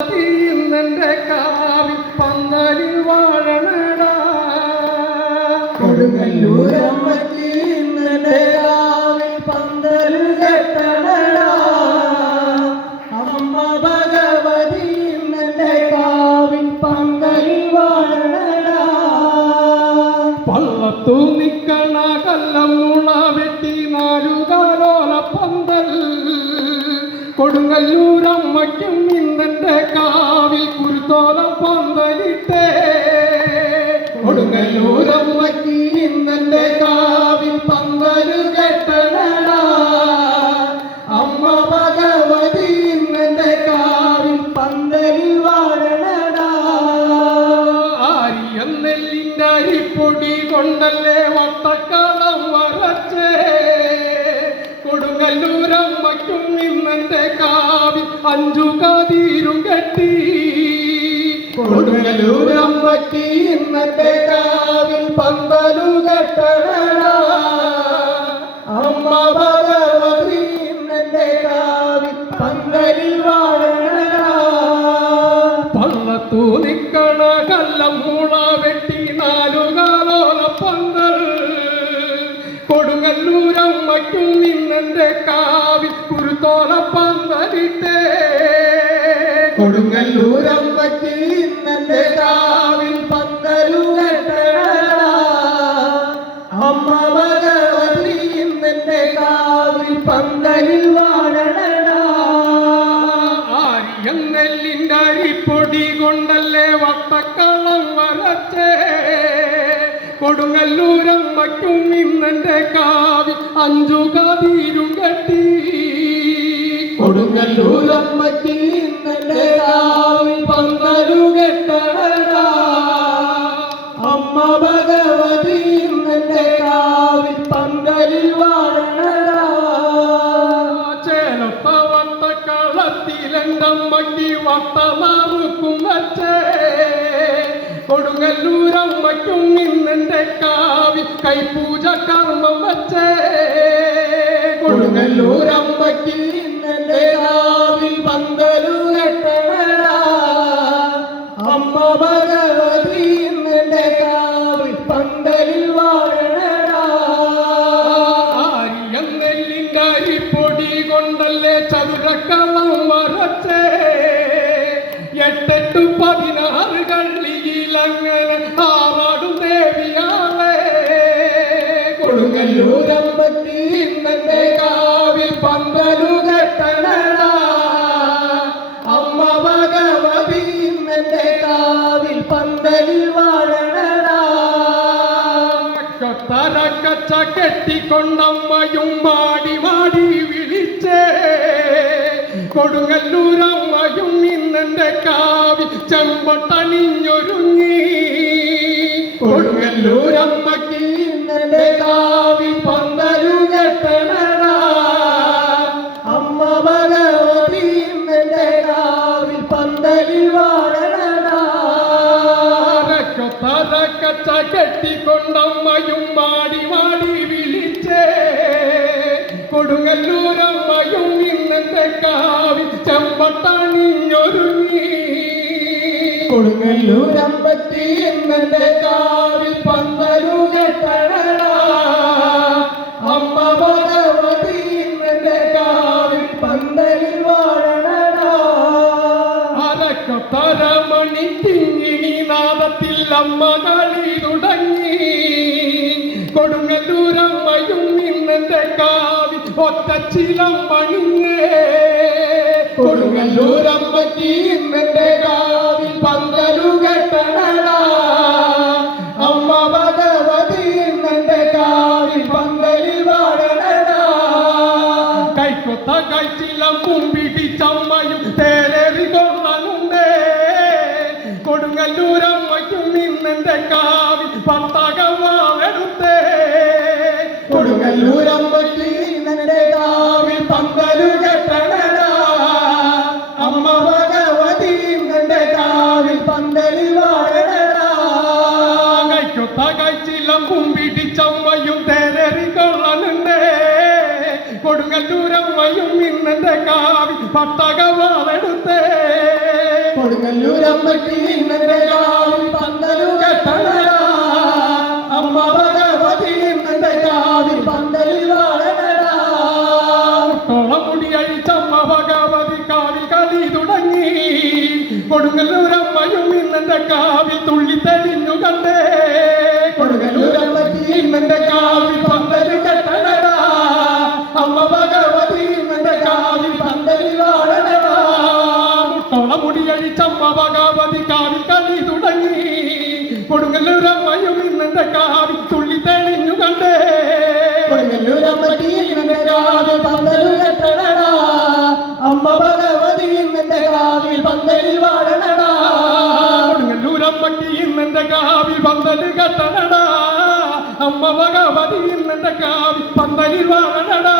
ഇന്നെന്റെ കാവി പന്തലിൽ വാഴണടാ. കൊടുങ്ങല്ലൂരമ്മയ്ക്ക് ഇന്നലെ രാവിൽ പന്തൽ കെട്ടണടാ അമ്മ ഭഗവതി ഇന്നലെ കാവിൽ പന്തലിൽ വാഴണടാ പള്ളത്തു നിക്കണ കല്ലം മുള വെട്ടി നാലുകാലോല പന്തൽ. കൊടുങ്ങല്ലൂരമ്മയ്ക്കും ഇന്നെന്റെ കാവിൽ കുരുത്തോളം പന്തലിട്ടേ. കൊടുങ്ങല്ലൂരമ്മയ്ക്ക് ഇന്നലെ കാവിൽ പന്തലു കെട്ടണ അമ്മ ഭഗവതി ഇന്നലെ കാവിൽ പന്തലിൽ വാഴണടാ ആരിയം നെല്ലിന്റെ അരിപ്പൊടി കൊണ്ടല്ലേ വട്ടക്കളം വരച്ചേ? കൊടുങ്ങല്ലൂരമ്മയ്ക്കും കാവി അഞ്ചു കതിരും കെട്ടി. കൊടുങ്ങലൂരം പറ്റി ഇന്നത്തെ കാവിൽ പന്തലു കെട്ടണടാ. കൊടുങ്ങല്ലൂരമ്മയ്ക്കും മറ്റും കാവിൽ ഇന്നത്തെ കാവിൽ പന്തലു കെട്ടണടാ അമ്മ ഭഗവതി ഇന്നത്തെ കാവിൽ പന്തലിൽ നെല്ലിന്റെ അരിപ്പൊടി കൊണ്ടല്ലേ വട്ടക്കളം വരച്ചേ? കൊടുങ്ങല്ലൂരമ്മയ്ക്കും ഇന്നെന്റെ കാവി അഞ്ചു കതീരും കെട്ടി. കൊടുങ്ങല്ലൂരമ്മയ്ക്ക് നിന്നെ കാവി പന്തലു കെട്ടണടാ അമ്മ ഭഗവതി ഇന്നലെ കാവി പന്തലിൽ വാഴണടാ ചേലത്ത വട്ടക്കളത്തിലെന്തമ്മയ്ക്ക് വട്ടമാറുക്കും വച്ചേ. കൊടുങ്ങല്ലൂരമ്മയ്ക്കും നിന്നെ കാവി കൈപൂജ കർമ്മം വച്ചേ. കൊടുങ്ങല്ലൂരമ്മയ്ക്ക് നിന്നെ കാവിൽ പന്തലു കെട്ടണടാ. അമ്മ ഭഗവതി നിന്നെ കാവിൽ പന്തലിൽ വാഴണ ആരിയം നെല്ലിന്റെ അരിപ്പൊടി കൊണ്ടല്ലേ ചതുരക്കളം വരച്ചേ. കൊടുങ്ങല്ലൂരമ്മയ്ക്ക് ഇന്നത്തെ കാവിൽ കാവിൽ കെട്ടിക്കൊണ്ടമ്മയും മാടി മാടി വിളിച്ചേ. കൊടുങ്ങല്ലൂരമ്മയും ഇന്നെന്റെ കാവി ചെമ്പട്ടണിഞ്ഞൊരുങ്ങി. കൊടുങ്ങല്ലൂരമ്മയ്ക്ക് കൊത്തരക്കച്ച കെട്ടിക്കൊണ്ടമ്മയും മാടി മാടി വിളിച്ചേ. കൊടുങ്ങല്ലൂരമ്മയും ഇന്നത്തെ കാവി ചെമ്പട്ടണിഞ്ഞൊരുങ്ങി. കൊടുങ്ങല്ലൂരമ്പത്തി ഇന്നത്തെ അരക്കൊത്തരമണി തിങ്ങിണി നാദത്തിൽ അമ്മ കളി തുടങ്ങി കൊടുങ്ങല്ലൂരമ്മയും ഇന്നെന്റെ കാവി ഒറ്റച്ചിലം പണിഞ്ഞേ കൊടുങ്ങല്ലൂരമ്പത്തി ഇന്നത്തെ കാവിൽ പന്തലു കെട്ടണടാ. അമ്മ ഭഗവതി ഇന്നത്തെ കാവി പന്തലിൽ കൈക്കൊത്ത കൈച്ചിലം മുമ്പിടിച്ചമ്മയും തേലേറി കൊടുങ്ങല്ലൂരമ്മയ്ക്കും ഇന്നെന്റെ കാവി പത്തകമാവെടുത്തേ കൊടുങ്ങല്ലൂരമ്പത്തി നിന്റെ കാവിൽ പന്തലു കെട്ടണടാ. അമ്മ ഭഗവതി നിന്റെ കാവിൽ പന്തലിൽ വാഴണടാ. കൈക്കൊത്ത കൈച്ചിലം കുമ്പിടിച്ചമ്മയും കൊടുങ്ങല്ലൂരമ്മയും കാവി കൊടുങ്ങല്ലൂരമ്മയ്ക്ക് ഇന്നെ കാവിൽ കൊടുങ്ങല്ലൂരമ്മയും ഇന്നെന്റെ കാവി തുള്ളി തെളിഞ്ഞു കണ്ടേ. കൊടുങ്ങല്ലൂരമ്മയ്ക്ക് ഇന്നെന്റെ കാവി പന്തലു കെട്ടണടാ. അമ്മ ഭഗവതി ഇന്നെന്റെ കാവി പന്തലിൽ വാഴണടാ മുടി അഴിച്ചമ്മ ഭഗവതി കാവി കളി തുടങ്ങി. കൊടുങ്ങല്ലൂരമ്മയും ഇന്നെന്റെ കാവി തുള്ളി തെളിഞ്ഞു കണ്ടേ. കൊടുങ്ങല്ലൂരമ്മയ്ക്ക് ഇന്നെന്റെ കാവി പന്തലു കെട്ടണടാ. അമ്മ ഭഗവതി ഇന്നെന്റെ കാവിൽ പന്തലിൽ വാഴണടാ ഇന്നെന്റെ കാവിൽ പന്തലി കെട്ടണടാ. അമ്മ ഭഗവതി നിന്റെ കാവിൽ പന്തലിൽ വാഴണടാ